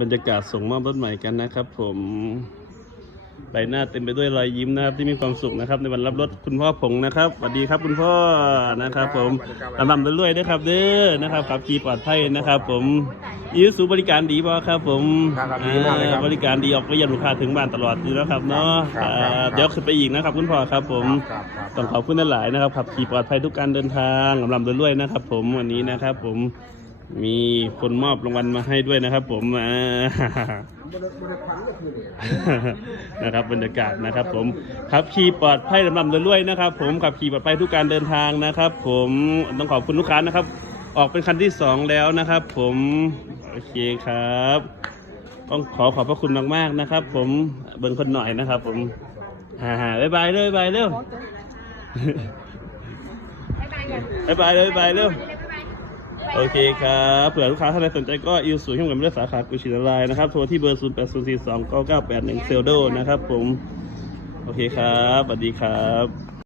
บรรยากาศส่งมอบรถใหม่กันนะครับ ผมใบหน้าเต็มไปด้วยรอยยิ้มนะครับ ที่มีความสุขนะครับ ในวันรับรถคุณพ่อผงนะครับสวัสดีครับคุณพ่อนะครับ ผมลำลำเรื่อยๆด้วยครับเด้อนะครับขับขี่ปลอดภัยนะครับ ผมยูสูบริการดีบ่ครับ ผมครับดีมากเลยครับอ่บริการดีออกไปยันลูกค้าถึงบ้านตลอดอยู่แล้วครับเนาะครับครับอ่าเดี๋ยวขึ้นไปอีกนะครับ คุณพ่อครับ ผมครับครับต้องขอบคุณหลายๆนะครับขับขี่ปลอดภัยทุกการเดินทางลำลำเรื่อยๆนะครับ ผมวันนี้นะครับ ผม มีคนมอบรางวัลมาให้ด้วยนะครับ ผมอ่านะครับบรรยากาศนะครับ ผมขับขี่ปลอดภัยลำลำเรื่อยๆนะครับ ผมขับขี่ปลอดภัยทุกการเดินทางนะครับ ผมต้องขอบคุณลูกค้านะครับ ออกเป็นคันที่สองแล้วนะครับ ผมโอเคครับ ต้องขอขอบพระคุณมากๆนะครับ ผมเบิ่งคนหน่อยนะครับ ผมฮ่าๆบ๊ายบายเลยบ๊ายบายเร็วบ๊ายบายเลยบ๊ายบายเร็ว โอเคครับเผื่อลูกค้าท่านใดสนใจก็อิวสูงเข้มกับเลือกสาขากุชินารายนะครับโทรที่เบอร์ 0 8 0 4 2 9 9 8 1เซลโดนะครับผม โอเคครับสวัสดีครับ